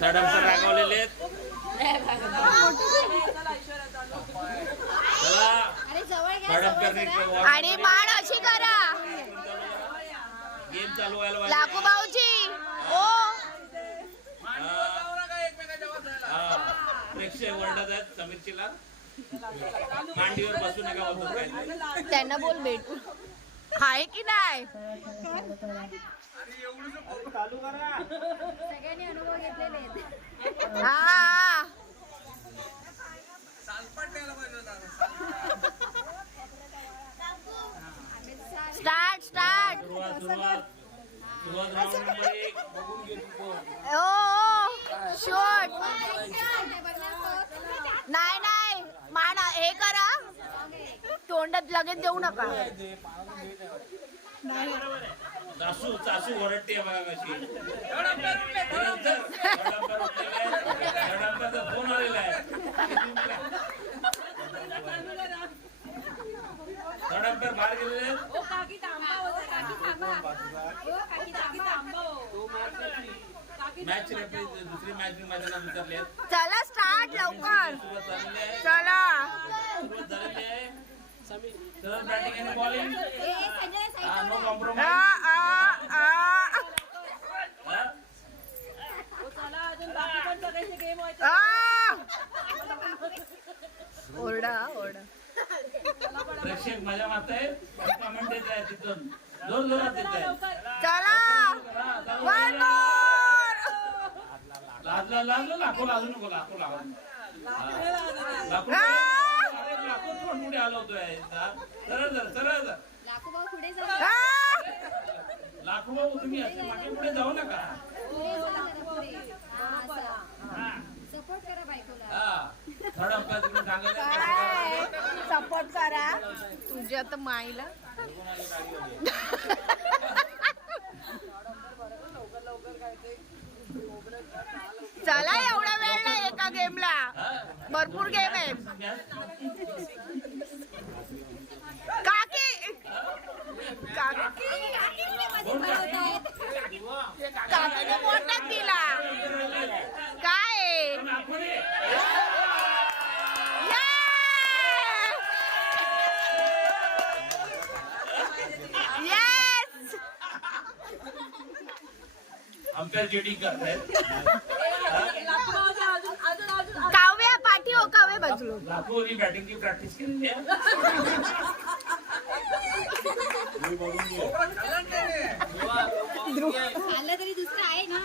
तडमकर रागवलेले आणि मान अशी करा. गेम चालू व्हायला लाखू भाऊजी ओ प्रेक्षक ओरडत आहेत समीरचीला मांडीवर बसू नका बोलतो. त्यांना बोल भेटू आहे की नाही. सगळ्यांनी अनुभव घेतलेले आहेत. हा स्टार्ट स्टार्ट. शॉट नाही नाही मान हे करा. तोंडात लगेच देऊ नका. चासू चासू ओरडते बघा कशी. फोन आलेला आहे. धडमकर बाहेर गेलेले. मॅच रेफरी दुसरी मॅच मैदानात उतरले. चला स्टार्ट लवकर चला. सुरुवात झालेली आहे. सरळ बॅटिंग आणि बॉलिंग. No compromise. ओरडा ओरडा. प्रेक्षक मजा मारताय. कमेंट देत आहे तिथून जोर जोरात देत आहे. चला वन मोर. लाजला लाजला लाखो लाजू नको. लाखो लाजू लाखो लाखो थोड पुढे हलवतोय. सरळ जर सरळ जर लाखू भाऊ पुढे जाऊ. लाखो भाऊ तुम्ही असे मागे पुढे जाऊ नका. सपोर्ट करा बायकोला. सपोर्ट करा तुझ्या तर माईला. चला एवढा वेळ नाही एका गेमला. भरपूर गेम आहे. काकी काकीने बोटात दिला काय. अंपायर चीटिंग करतायत. काव्या पाठी हो काव्या बाजूला. लाखोनी बॅटिंगची प्रॅक्टिस केली आहे. आलं तरी दुसरं आहे ना.